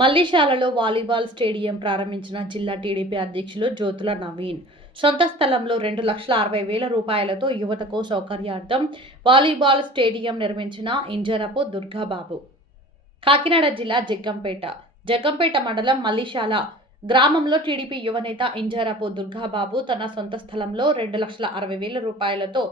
మల్లిశాలలో volleyball stadium ప్రారంభించిన జిల్లా TDP అధ్యక్షులు జ్యోతుల నవీన్. సొంత స్థలంలో రెండు లక్షల అరవై వేల రూపాయలతో యువతకు సౌకర్యార్థం వాలీబాల్ స్టేడియం నిర్మించిన ఇంజరపు దుర్గాబాబు. కాకినాడ జిల్లా జగ్గంపేట. జగ్గంపేట మండలం మల్లిశాల గ్రామంలో టీడీపీ యువనేత ఇంజరపు దుర్గాబాబు తన సొంత స్థలంలో రెండు లక్షల అరవై వేల రూపాయలతో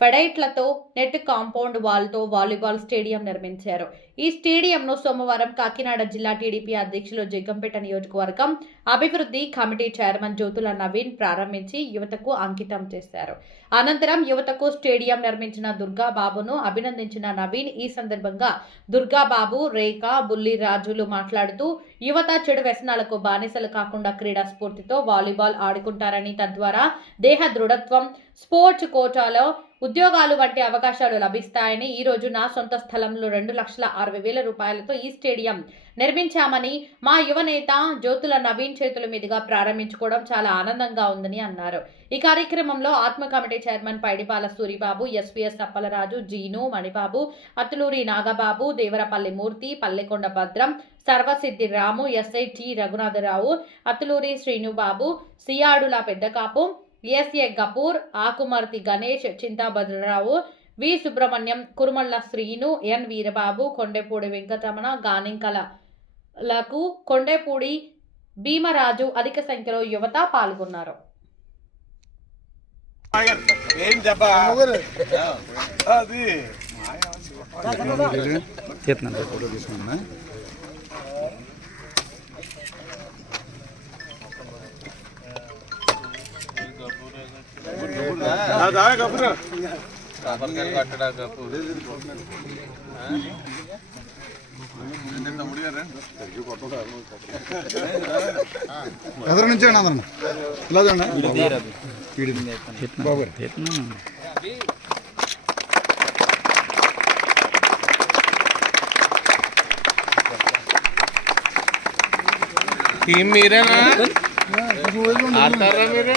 ఫెడైట్లతో నెట్ కాంపౌండ్ వాల్తో వాలీబాల్ స్టేడియం నిర్మించారు. ఈ స్టేడియంను సోమవారం కాకినాడ జిల్లా టీడీపీ అధ్యక్షులు జగ్గంపేట నియోజకవర్గం అభివృద్ధి కమిటీ చైర్మన్ జ్యోతుల నవీన్ ప్రారంభించి యువతకు అంకితం చేశారు. అనంతరం యువతకు స్టేడియం నిర్మించిన దుర్గాబాబును అభినందించిన నవీన్ ఈ సందర్భంగా దుర్గాబాబు రేఖ బుల్లి రాజులు మాట్లాడుతూ యువత చెడు వ్యసనాలకు బానిసలు కాకుండా క్రీడా స్ఫూర్తితో వాలీబాల్ ఆడుకుంటారని తద్వారా దేహ దృఢత్వం స్పోర్ట్స్ కోటాలో ఉద్యోగాలు వంటి అవకాశాలు లభిస్తాయని ఈ రోజు నా సొంత స్థలంలో రెండు లక్షల అరవై వేల రూపాయలతో ఈ స్టేడియం నిర్మించామని మా యువనేత జ్యోతుల నవీన్ చేతుల మీదుగా ప్రారంభించుకోవడం చాలా ఆనందంగా ఉందని అన్నారు. ఈ కార్యక్రమంలో ATMA committee chairman Paidipala Suribabu SPS Appalaraju Jeenu Manibabu Atluri Nagababu Devarapalli Murthy Pallekonda Bhadram Sarvasiddhi Ramu SI T Raghunatharao Atluri Srinubabu Siyadula Peddakapu SA Gafoor Akumarthi Ganesh Chintabhadrarao V. Subrahmanyam Kurumalla Srinu N. Veerababu Kondepudi Venkataramana గానింకలకు Kondepudi Bhimaraju అధిక సంఖ్యలో యువత పాల్గొన్నారు. అది. ఎదురు నుంచి అండి అందరం. ఇలా చూడండి. బాబు చేస్తున్నాను టీం మీరేనా ఆడతారా మీరు?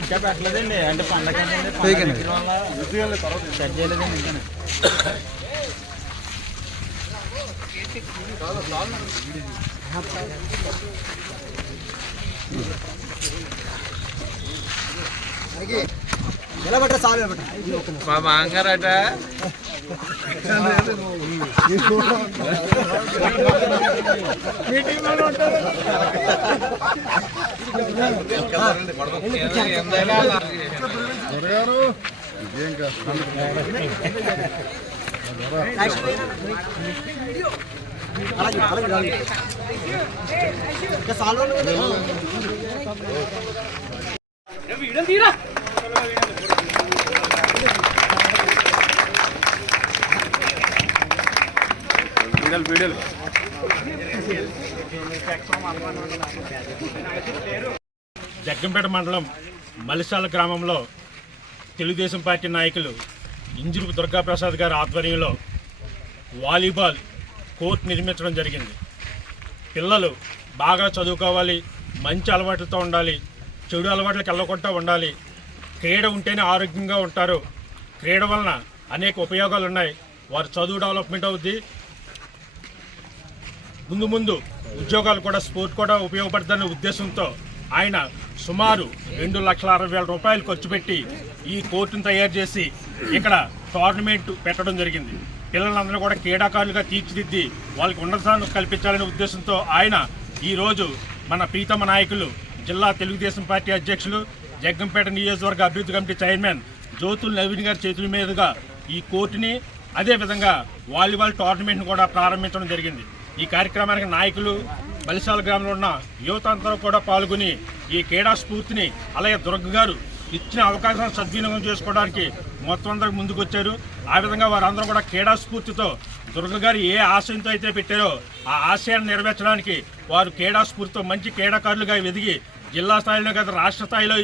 ఇంకా పెట్టలేదండి అంటే పండగ సెట్ చేయలేదండి ఇంకా మా మాంగారట దొరగారు ఇదేం కాదు అలాగే అలాగే అలాగే ఇంకా సాల్వ్ వీడలు వీడలు జగ్గంపేట మండలం మలిసాల గ్రామంలో తెలుగుదేశం పార్టీ నాయకులు ఇంజురు దుర్గాప్రసాద్ గారి ఆధ్వర్యంలో వాలీబాల్ కోర్ట్ నిర్మించడం జరిగింది. పిల్లలు బాగా చదువుకోవాలి మంచి అలవాట్లతో ఉండాలి చెడు అలవాట్లకు వెళ్ళకుండా ఉండాలి. క్రీడ ఉంటేనే ఆరోగ్యంగా ఉంటారు. క్రీడ వలన అనేక ఉపయోగాలు ఉన్నాయి. వారు చదువు డెవలప్మెంట్ అవుద్ది ముందు ముందు ఉద్యోగాలు కూడా స్పోర్ట్ కూడా ఉపయోగపడుతున్న ఉద్దేశంతో ఆయన సుమారు రెండు లక్షల అరవై వేల రూపాయలు ఖర్చు పెట్టి ఈ కోర్టును తయారు చేసి ఇక్కడ టోర్నమెంట్ పెట్టడం జరిగింది. పిల్లలందరూ కూడా క్రీడాకారులుగా తీర్చిదిద్ది వాళ్ళకి ఉన్నతాన్ని కల్పించాలనే ఉద్దేశంతో ఆయన ఈరోజు మన ప్రీతమ నాయకులు జిల్లా తెలుగుదేశం పార్టీ అధ్యక్షులు జగ్గంపేట నియోజకవర్గ అభివృద్ధి కమిటీ చైర్మన్ జ్యోతుల్ నవీన్ గారి చేతుల మీదుగా ఈ కోర్టుని అదేవిధంగా వాలీబాల్ టోర్నమెంట్ను కూడా ప్రారంభించడం జరిగింది. ఈ కార్యక్రమానికి నాయకులు బలిశాల గ్రామంలో ఉన్న యువత అందరూ కూడా పాల్గొని ఈ క్రీడా స్ఫూర్తిని అలాగే దుర్గ గారు ఇచ్చిన అవకాశాన్ని సద్వినియోగం చేసుకోవడానికి మొత్తం అందరూ ముందుకొచ్చారు. ఆ విధంగా వారందరూ కూడా క్రీడా స్ఫూర్తితో దుర్గ గారు ఏ ఆశయంతో అయితే పెట్టారో ఆ ఆశయాన్ని నెరవేర్చడానికి వారు క్రీడా స్ఫూర్తితో మంచి క్రీడాకారులుగా ఎదిగి జిల్లా స్థాయిలో కాదు రాష్ట్ర స్థాయిలో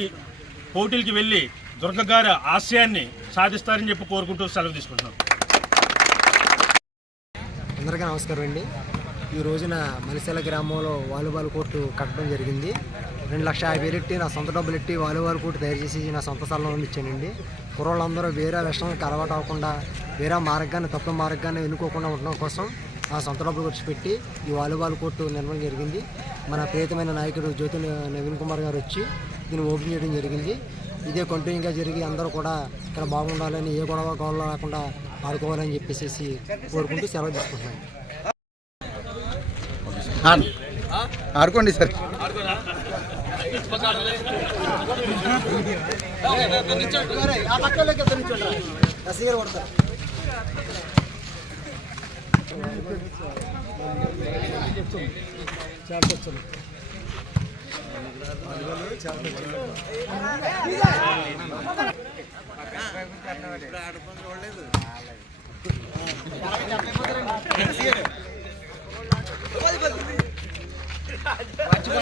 పోటీలకి వెళ్ళి దుర్గ గారి ఆశయాన్ని సాధిస్తారని చెప్పి కోరుకుంటూ సెలవు తీసుకుంటున్నాం. అందరికీ నమస్కారం అండి. ఈ రోజున మలిసెల గ్రామంలో వాలీబాల్ కోర్టు కట్టడం జరిగింది. రెండు లక్షల యాభై వేలు ఎట్టి నా సొంత డబ్బులు ఎట్టి వాలీబాల్ కోర్టు తయారు చేసి నా సొంత స్థలంలో ఇచ్చానండి కుర్రోళ్ళందరూ వేరే విషయానికి అలవాటు అవ్వకుండా వేరే మార్గాన్ని తప్పు మార్గాన్ని ఎన్నుకోకుండా ఉండడం కోసం నా సొంత డబ్బులు ఖర్చు పెట్టి ఈ వాలీబాల్ కోర్టు నిర్మాణం జరిగింది. మన ప్రియతమైన నాయకుడు జ్యోతి నవీన్ కుమార్ గారు వచ్చి దీన్ని ఓపెన్ చేయడం జరిగింది. ఇదే కంటిన్యూగా జరిగి అందరూ కూడా ఇక్కడ బాగుండాలని ఏ గొడవ గొడవ లేకుండా ఆడుకోవాలని చెప్పేసి కోరుకుంటూ సెలవు తీసుకుంటున్నాను. ఆడుకోండి సార్. చూడలేదు పక్కలోకి ఇద్దరు 맞춰.